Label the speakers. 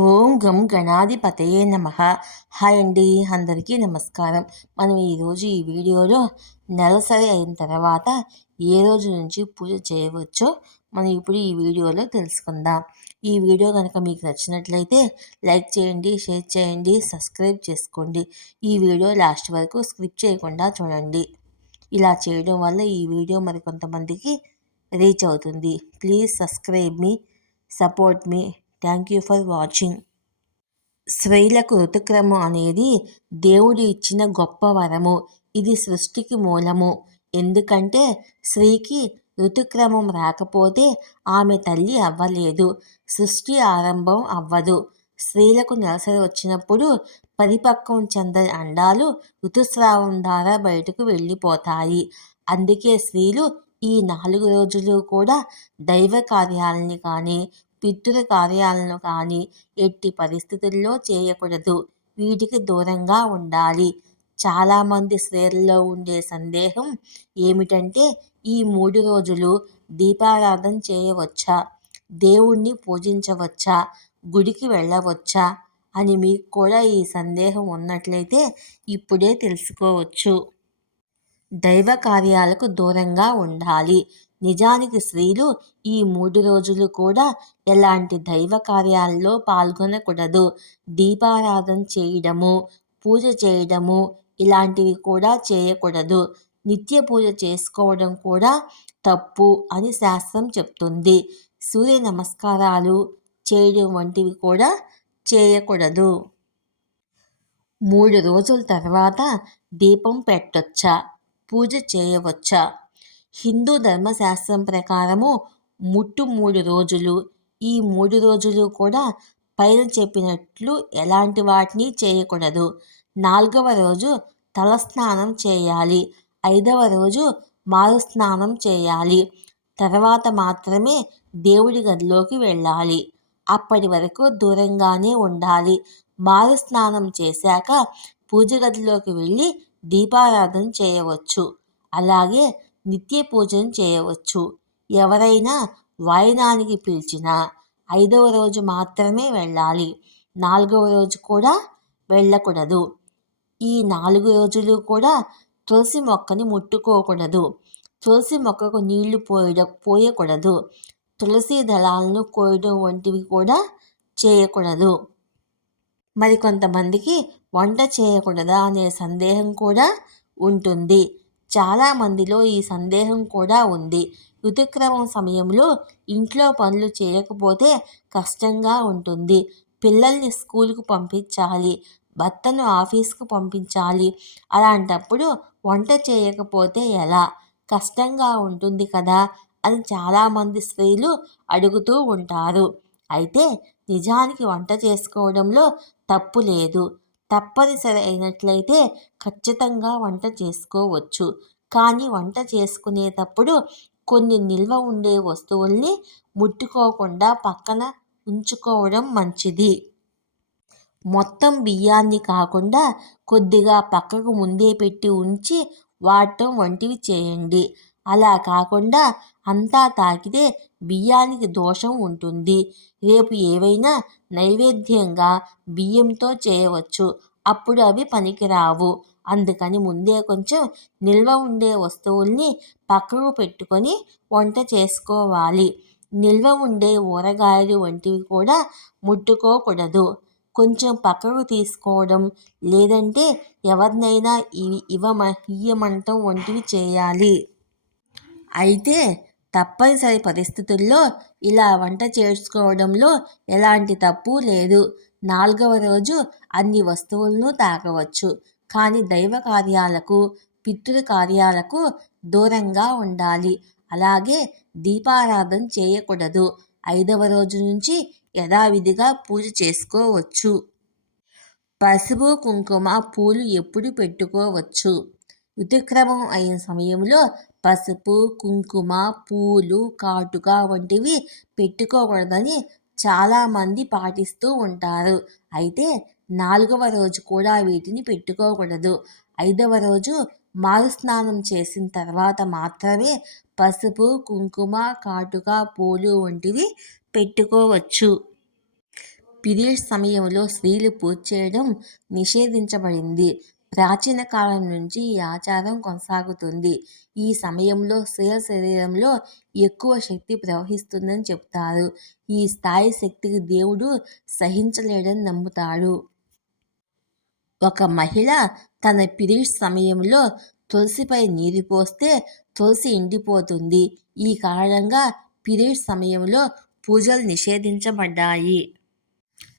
Speaker 1: ఓం గం గణాధిపతయే నమ. హాయ్ అండి అందరికీ నమస్కారం. మనం ఈరోజు ఈ వీడియోలో నెలసరి అయిన తర్వాత ఏ రోజు నుంచి పూజ చేయవచ్చో మనం ఇప్పుడు ఈ వీడియోలో తెలుసుకుందాం. ఈ వీడియో కనుక మీకు నచ్చినట్లయితే లైక్ చేయండి షేర్ చేయండి సబ్స్క్రైబ్ చేసుకోండి. ఈ వీడియో లాస్ట్ వరకు స్క్రిప్ చేయకుండా చూడండి. ఇలా చేయడం వల్ల ఈ వీడియో మరి కొంతమందికి రీచ్ అవుతుంది. ప్లీజ్ సబ్స్క్రైబ్ మీ సపోర్ట్ మీ. థ్యాంక్ యూ ఫర్ వాచింగ్ స్త్రీలకు ఋతుక్రమం అనేది దేవుడు ఇచ్చిన గొప్ప వరము. ఇది సృష్టికి మూలము. ఎందుకంటే స్త్రీకి ఋతుక్రమం రాకపోతే ఆమె తల్లి అవ్వలేదు. సృష్టి ఆరంభం అవ్వదు. స్త్రీలకు నెలసరి వచ్చినప్పుడు పరిపక్వం చెందని అండాలు ఋతుస్రావం ద్వారా బయటకు వెళ్ళిపోతాయి. అందుకే స్త్రీలు ఈ నాలుగు రోజులు కూడా దైవ కార్యాలని కానీ పితృ కార్యాలను కానీ ఎట్టి పరిస్థితుల్లో చేయకూడదు. వీటికి దూరంగా ఉండాలి. చాలామంది స్త్రీల్లో ఉండే సందేహం ఏమిటంటే ఈ మూడు రోజులు దీపారాధన చేయవచ్చా? దేవుణ్ణి పూజించవచ్చా? గుడికి వెళ్ళవచ్చా? అని మీకు కూడా ఈ సందేహం ఉన్నట్లయితే ఇప్పుడే తెలుసుకోవచ్చు. దైవ కార్యాలకు దూరంగా ఉండాలి. నిజానికి స్త్రీలు ఈ మూడు రోజులు కూడా ఎలాంటి దైవ కార్యాల్లో పాల్గొనకూడదు. దీపారాధన చేయడము పూజ చేయడము ఇలాంటివి కూడా చేయకూడదు. నిత్య పూజ చేసుకోవడం కూడా తప్పు అని శాస్త్రం చెప్తుంది. సూర్య నమస్కారాలు చేయడం వంటివి కూడా చేయకూడదు. మూడు రోజుల తర్వాత దీపం పెట్టొచ్చా? పూజ చేయవచ్చా? హిందూ ధర్మశాస్త్రం ప్రకారము ముట్టు మూడు రోజులు. ఈ మూడు రోజులు కూడా పైన చెప్పినట్లు ఎలాంటి వాటిని చేయకూడదు. నాలుగవ రోజు తలస్నానం చేయాలి. ఐదవ రోజు మారు స్నానం చేయాలి. తర్వాత మాత్రమే దేవుడి గదిలోకి వెళ్ళాలి. అప్పటి వరకు దూరంగానే ఉండాలి. మారు స్నానం చేశాక పూజ గదిలోకి వెళ్ళి దీపారాధన చేయవచ్చు. అలాగే నిత్య పూజను చేయవచ్చు. ఎవరైనా వాయినానికి పిలిచినా ఐదవ రోజు మాత్రమే వెళ్ళాలి. నాలుగవ రోజు కూడా వెళ్ళకూడదు. ఈ నాలుగు రోజులు కూడా తులసి మొక్కని ముట్టుకోకూడదు. తులసి మొక్కకు నీళ్ళు పోయడం పోయకూడదు. తులసి దళాలను కోయడం వంటివి కూడా చేయకూడదు. మరి కొంతమందికి వంట చేయకూడదా అనే సందేహం కూడా ఉంటుంది. చాలామందిలో ఈ సందేహం కూడా ఉంది. ఋతుక్రమం సమయంలో ఇంట్లో పనులు చేయకపోతే కష్టంగా ఉంటుంది. పిల్లల్ని స్కూల్కు పంపించాలి భర్తను ఆఫీస్కు పంపించాలి. అలాంటప్పుడు వంట చేయకపోతే ఎలా? కష్టంగా ఉంటుంది కదా అని చాలామంది స్త్రీలు అడుగుతూ ఉంటారు. అయితే నిజానికి వంట చేసుకోవడంలో తప్పు లేదు. తప్పనిసరి అయినట్లయితే ఖచ్చితంగా వంట చేసుకోవచ్చు. కానీ వంట చేసుకునేటప్పుడు కొన్ని నిల్వ ఉండే వస్తువుల్ని ముట్టుకోకుండా పక్కన ఉంచుకోవడం మంచిది. మొత్తం బియ్యాన్ని కాకుండా కొద్దిగా పక్కకు ముందే పెట్టి ఉంచి వాడటం వంటివి చేయండి. అలా కాకుండా అంతా తాకితే బియ్యానికి దోషం ఉంటుంది. రేపు ఏవైనా నైవేద్యంగా బియ్యంతో చేయవచ్చు. అప్పుడు అవి పనికిరావు. అందుకని ముందే కొంచెం నిల్వ ఉండే వస్తువుల్ని పక్కకు పెట్టుకొని వంట చేసుకోవాలి. నిల్వ ఉండే ఊరగాయలు వంటివి కూడా ముట్టుకోకూడదు. కొంచెం పక్కకు తీసుకోవడం లేదంటే ఎవరినైనా ఇవి ఇవ్వమ ఇయ్యమంటం వంటివి చేయాలి. అయితే తప్పనిసరి పరిస్థితుల్లో ఇలా వంట చేసుకోవడంలో ఎలాంటి తప్పు లేదు. నాలుగవ రోజు అన్ని వస్తువులను తాగవచ్చు. కానీ దైవ కార్యాలకు పితృ కార్యాలకు దూరంగా ఉండాలి. అలాగే దీపారాధన చేయకూడదు. ఐదవ రోజు నుంచి యథావిధిగా పూజ చేసుకోవచ్చు. పసుపు కుంకుమ పూలు ఎప్పుడు పెట్టుకోవచ్చు. ఋతుక్రమం అయిన సమయంలో పసుపు కుంకుమ పూలు కాటుక వంటివి పెట్టుకోకూడదని చాలామంది పాటిస్తూ ఉంటారు. అయితే నాలుగవ రోజు కూడా వీటిని పెట్టుకోకూడదు. ఐదవ రోజు మారు స్నానం చేసిన తర్వాత మాత్రమే పసుపు కుంకుమ కాటుక పూలు వంటివి పెట్టుకోవచ్చు. పీరియడ్స్ సమయంలో స్త్రీలు పూజ చేయడం నిషేధించబడింది. ప్రాచీన కాలం నుంచి ఈ ఆచారం కొనసాగుతుంది. ఈ సమయంలో స్త్రీల శరీరంలో ఎక్కువ శక్తి ప్రవహిస్తుందని చెప్తారు. ఈ స్థాయి శక్తికి దేవుడు సహించలేడని నమ్ముతాడు. ఒక మహిళ తన పీరియడ్స్ సమయంలో తులసిపై నీరు పోస్తే తులసి ఎండిపోతుంది. ఈ కారణంగా పీరియడ్స్ సమయంలో పూజలు నిషేధించబడ్డాయి.